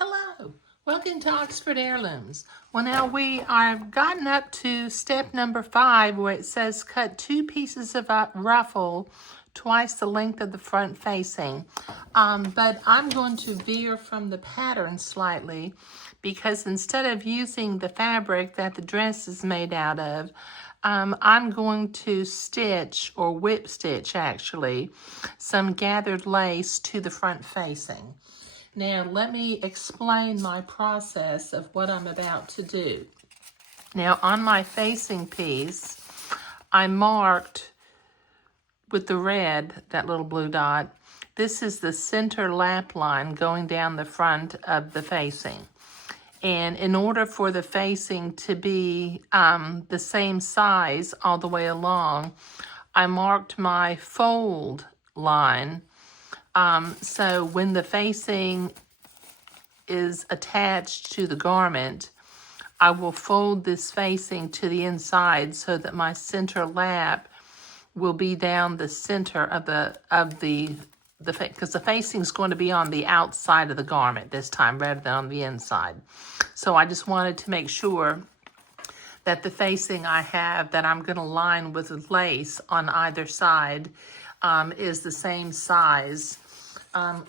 Hello, welcome to Oxford Heirlooms. Well, now we are gotten up to step number 5 where it says cut 2 pieces of ruffle twice the length of the front facing. But I'm going to veer from the pattern slightly because instead of using the fabric that the dress is made out of, I'm going to stitch, or whip stitch actually, some gathered lace to the front facing. Now, let me explain my process of what I'm about to do. Now, on my facing piece, I marked with the red, that little blue dot, this is the center lap line going down the front of the facing. And in order for the facing to be the same size all the way along, I marked my fold line. So when the facing is attached to the garment, I will fold this facing to the inside so that my center lap will be down the center of the because the facing is going to be on the outside of the garment this time rather than on the inside. So I just wanted to make sure that the facing I have that I'm going to line with lace on either side is the same size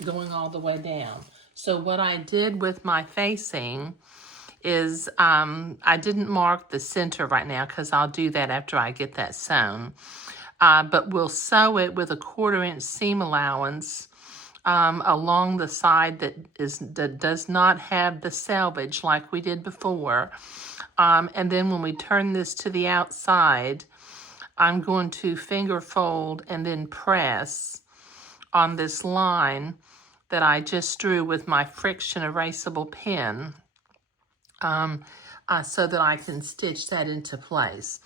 going all the way down. So what I did with my facing is I didn't mark the center right now because I'll do that after I get that sewn. But we'll sew it with a 1/4 inch seam allowance along the side that does not have the selvage like we did before. And then when we turn this to the outside, I'm going to finger fold and then press on this line that I just drew with my friction erasable pen so that I can stitch that into place.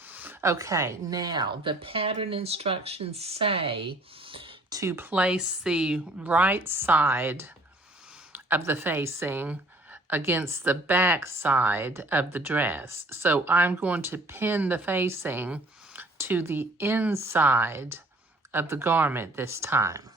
Okay, now the pattern instructions say to place the right side of the facing against the back side of the dress. So I'm going to pin the facing to the inside of the garment this time.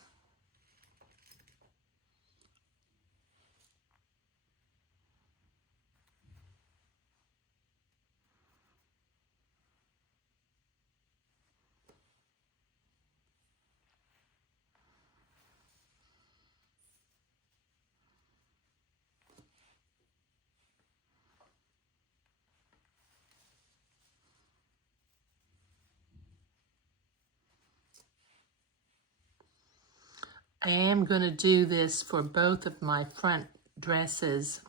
I am going to do this for both of my front dresses,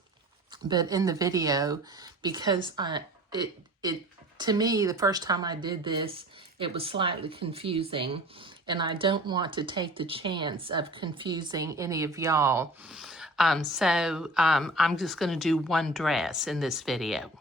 but in the video, because to me, the first time I did this, it was slightly confusing, and I don't want to take the chance of confusing any of y'all. So I'm just going to do one dress in this video.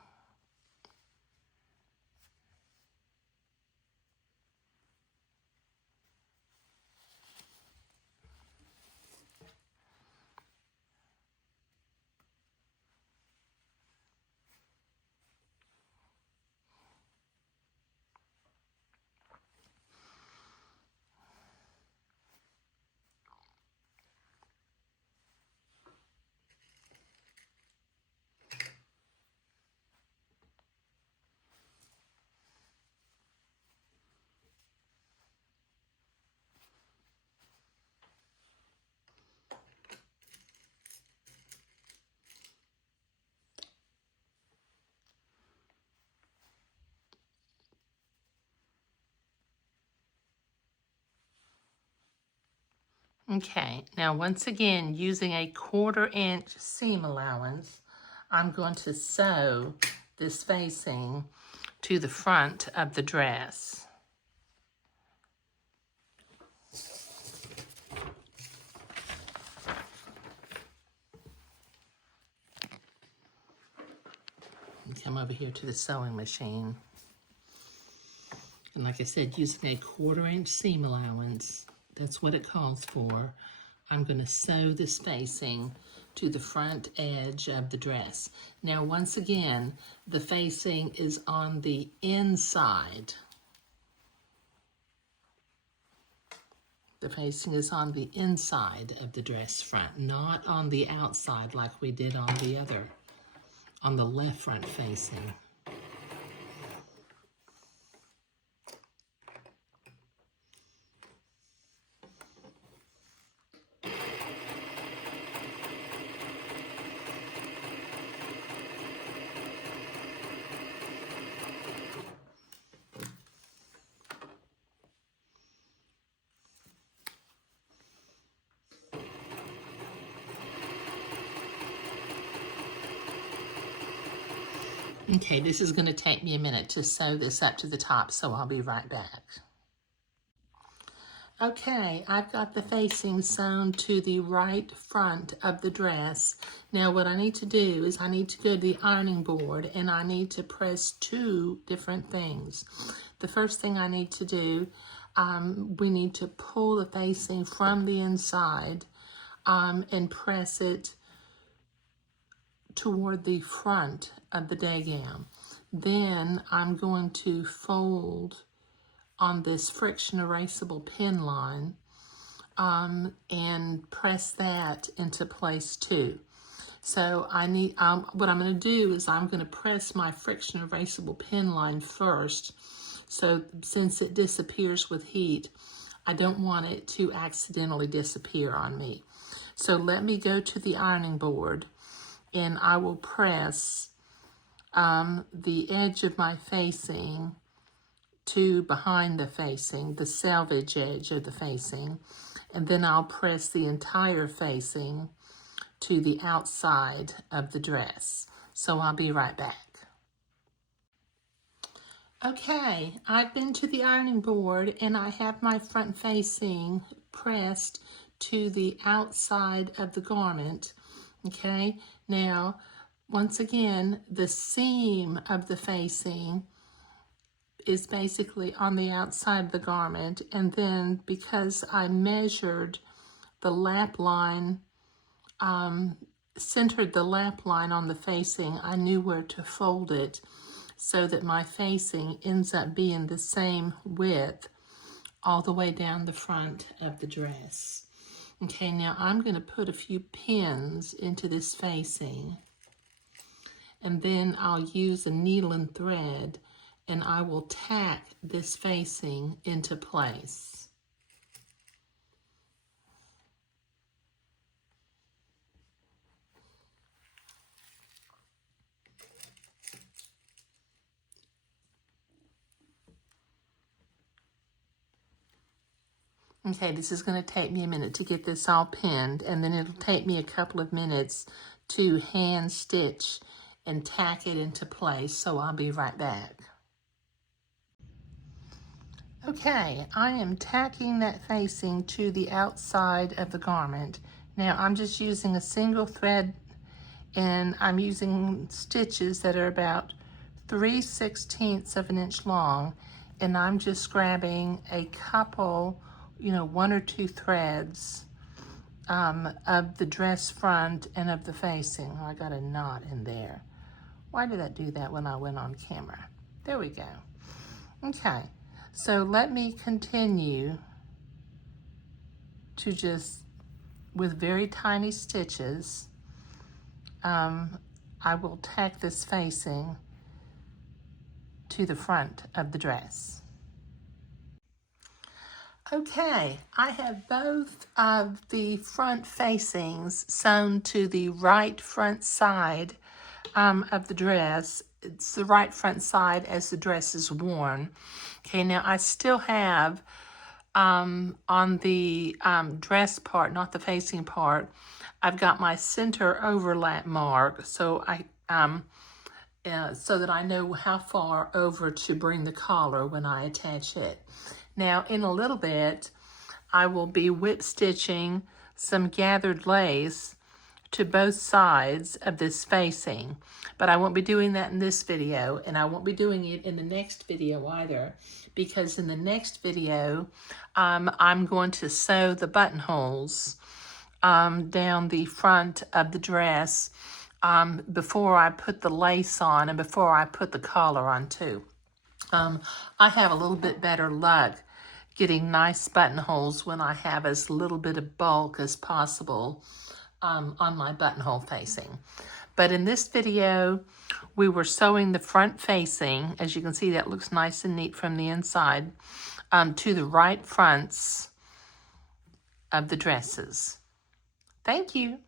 Okay, now once again, using a 1/4 inch seam allowance, I'm going to sew this facing to the front of the dress. Come over here to the sewing machine. And like I said, using a 1/4 inch seam allowance, that's what it calls for. I'm going to sew this facing to the front edge of the dress. Now, once again, the facing is on the inside. the facing is on the inside of the dress front, not on the outside like we did on the left front facing. Okay, this is going to take me a minute to sew this up to the top, so I'll be right back. Okay, I've got the facing sewn to the right front of the dress. Now what I need to do is I need to go to the ironing board and I need to press two different things. The first thing I need to do, we need to pull the facing from the inside and press it toward the front of the day gown. Then I'm going to fold on this friction erasable pin line and press that into place too. So I need, what I'm going to do is I'm going to press my friction erasable pin line first. So since it disappears with heat, I don't want it to accidentally disappear on me. So let me go to the ironing board and I will press the edge of my facing to behind the facing, the selvage edge of the facing, and then I'll press the entire facing to the outside of the dress. So I'll be right back. Okay, I've been to the ironing board and I have my front facing pressed to the outside of the garment. Okay, now once again, the seam of the facing is basically on the outside of the garment, and then because I measured the lap line, centered the lap line on the facing, I knew where to fold it so that my facing ends up being the same width all the way down the front of the dress. Okay, now I'm going to put a few pins into this facing, and then I'll use a needle and thread and I will tack this facing into place. Okay, this is going to take me a minute to get this all pinned, and then it'll take me a couple of minutes to hand stitch and tack it into place, so I'll be right back. Okay, I am tacking that facing to the outside of the garment. Now I'm just using a single thread and I'm using stitches that are about 3/16 of an inch long, and I'm just grabbing a couple, one or two threads of the dress front and of the facing. Oh, I got a knot in there. Why did that do that when I went on camera? There we go. Okay. So let me continue to just, with very tiny stitches, I will tack this facing to the front of the dress. Okay, I have both of the front facings sewn to the right front side of the dress. It's the right front side as the dress is worn. Okay, now I still have on the dress part, not the facing part, I've got my center overlap mark, so so that I know how far over to bring the collar when I attach it. Now, in a little bit, I will be whip stitching some gathered lace to both sides of this facing, but I won't be doing that in this video, and I won't be doing it in the next video either, because in the next video, I'm going to sew the buttonholes down the front of the dress before I put the lace on and before I put the collar on too. I have a little bit better luck getting nice buttonholes when I have as little bit of bulk as possible on my buttonhole facing. But in this video, we were sewing the front facing. As you can see, that looks nice and neat from the inside, to the right fronts of the dresses. Thank you.